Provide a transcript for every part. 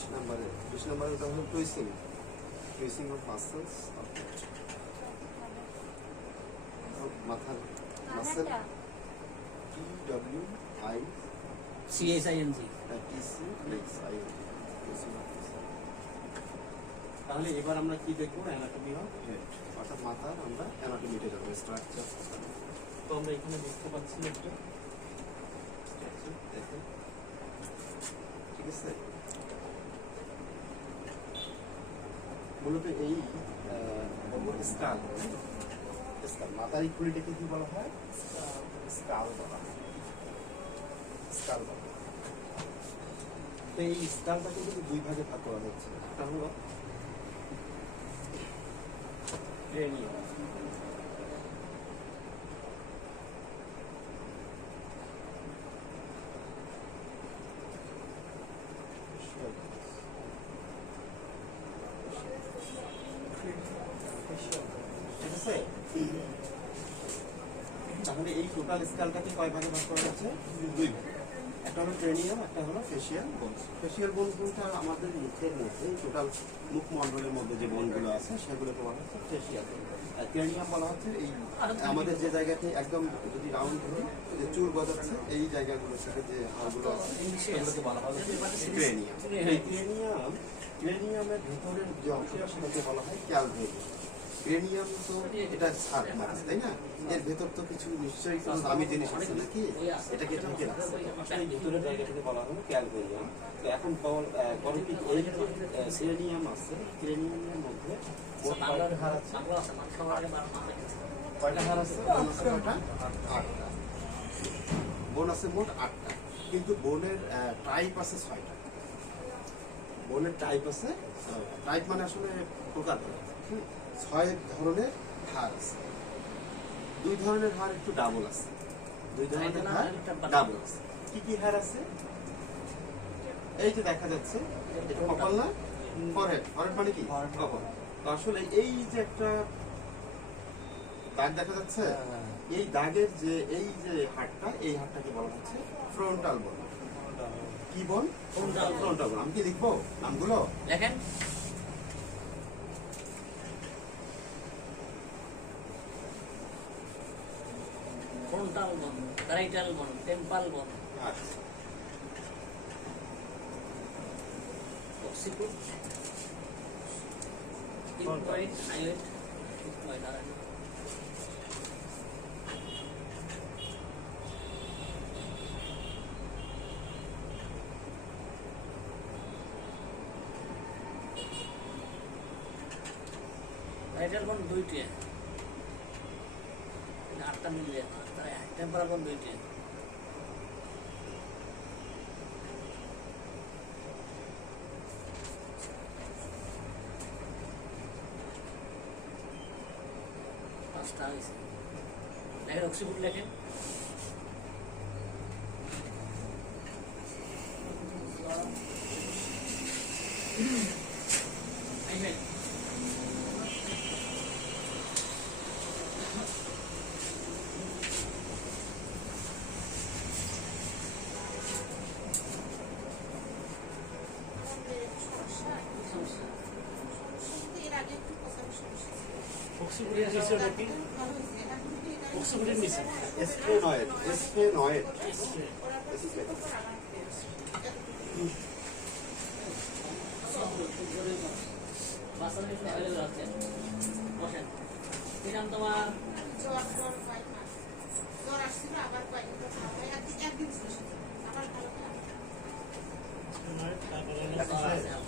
20 নম্বরে ওটা হলো টুইসিং অফ মাসেলস অফ মাথার মাসেল TWICHING। তাহলে এবার আমরা কি দেখবো? অ্যানাটমি অফ হেড, অর্থাৎ মাথার আমরা অ্যানাটমিতে যাবো, স্ট্রাকচার। তো আমরা এখানে দেখতে পাচ্ছি একটা স্ট্রাকচার, দেখেন, ঠিক আছে। মূলত এই স্কাল, মাথার এই খুলিটাকে কি বলা হয়? স্কাল বলা হয়। স্কাল বলা হয়। তো এই স্কালটাকে কিন্তু দুই ভাগে ভাগ করা হচ্ছে। একটা হলো ক্রেনিয়াম, ঠিক আছে। তাহলে এই টোটাল স্কালটাকে কয় ভাগে ভাগ করা হচ্ছে? দুই ভাগে। একটা হলো ক্রেনিয়াম, একটা হলো ফেসিয়াল বোনস। ফেসিয়াল বোনস বলতে আমাদের মুখের মধ্যে, টোটাল মুখমণ্ডলের মধ্যে যে বোনগুলো আছে সেগুলোকে বলা হচ্ছে ফেসিয়াল। আর ক্রেনিয়াম বলা হচ্ছে এই আমাদের যে জায়গাতে একদম যদি রাউন্ড ধরি যে চুল গজাচ্ছে এই জায়গাগুলো থেকে যে হাড়গুলো আছে সেগুলোকে বলা হয় ক্রেনিয়াম। এই ক্রেনিয়ামের ভেতরের যে অংশটা সেটাকে বলা হয় ক্যালভেরিয়াম। ক্রেনিয়াম তো এটা ছাড় মাছ, তাই না? এর ভেতর তো কিছু নিশ্চয়ই কোনো দামি জিনিস আছে নাকি, এটাকে ঢেকে রাখছে। এই ভেতরের জায়গাটাকে বলা হলো ক্যালভেরিয়াম। তো এখন পরবর্তী এই যে ক্রেনিয়াম আছে, ক্রেনিয়ামের মধ্যে মোট কয়টা হাড় আছে? কয়টা হাড় আছে? কয়টা? 8টা। বোন আছে মোট 8টা, কিন্তু বোনের টাইপ আছে 6টা। বোনের টাইপ আছে, টাইপ মানে আসলে প্রকার, 6 ধরনের হাড় আছে। 2 ধরনের হাড় একটু ডাবল আছে, 2 ধরনের হাড় ডাবল আছে। কি কি হাড় আছে? এই যে দেখা যাচ্ছে, এটা কপাল না? ফরহেড। ফরহেড মানে কি? কপাল। তো আসলে এই যে একটা দাগ দেখা যাচ্ছে, এই দাগের যে এই যে হাড়টা, এই হাড়টাকে বলা হচ্ছে ফ্রন্টাল বোন। কি বোন? ফ্রন্টাল বোন। আমি কি লিখবো নামগুলো? দেখেন, ফ্রন্টাল বোন, প্যারাইটাল বোন, টেম্পাল বোন, আচ্ছা, অক্সিপিট, ইনপয়েন্ট, হাইলাইট, ইনপয়েন্ট আর প্যারাইটাল বোন 2টি, 8টা মিলিয়ে, টেম্পাল বোন 2টি। পাঁচটা হয়েছে। দেখেন অক্সিপিট লেখেন, স্ফেনয়েড। স্ফেনয়েড। বসেন। কি নাম তোমার?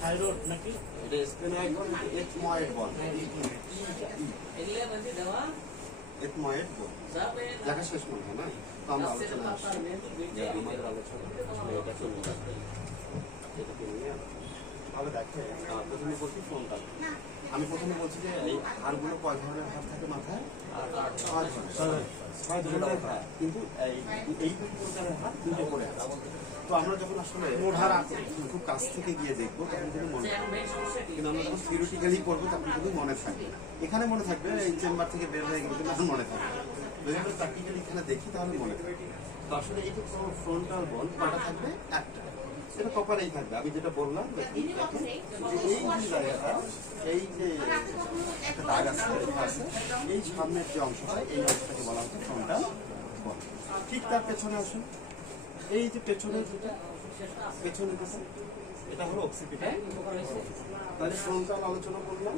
থাইরয়েড নাকি? এটা স্ফেনয়েড বল, এথময়েড বল। এগুলো মানে দেওয়া এথময়েড বল। দেখা শেষ মনে হয় না? তো আমরা আলোচনা আসছি যে আমাদের আলোচনা আসলে এটা চলবে না। এটাকে নিয়ে ভাবে দেখে প্রথমে বলছি ফ্রন্টাল। আমি প্রথমে বলছি যে এই হাড়গুলো কয় ধরনের হাড় থাকে মাথায়? 6 ধরনের হাড়, কিন্তু এই 2 প্রকারের হাড় 2টো করে আছে। তো আমরা যখন আসলে খুব কাছ থেকে গিয়ে দেখবো তখন কিন্তু মনে থাকবে, কিন্তু আমরা যখন থিওরিটিক্যালি করবো তখন কিন্তু মনে থাকবে। এখানে মনে থাকবে, এই চেম্বার থেকে বের হয়ে গেলে কিন্তু মনে থাকবে। যদি আমরা প্র্যাকটিক্যালি এখানে দেখি তাহলে মনে থাকবে। তো আসলে এই যে ফ্রন্টাল বোন কয়টা থাকবে? 1টা। এটা কপারেই থাকবে। আমি যেটা বললাম দেখেন, এই যে জায়গাটা, এই যে একটা দাগ আছে, রেখা আছে, এই সামনের যে অংশটা, এই অংশটাকে বলা হচ্ছে ফ্রন্টাল বন। ঠিক তার পেছনে আসুন, এই যে পেছনে পেছনে দিচ্ছে, এটা হলো অক্সিপিটাল। তাহলে ফ্রন্টাল আলোচনা করলাম,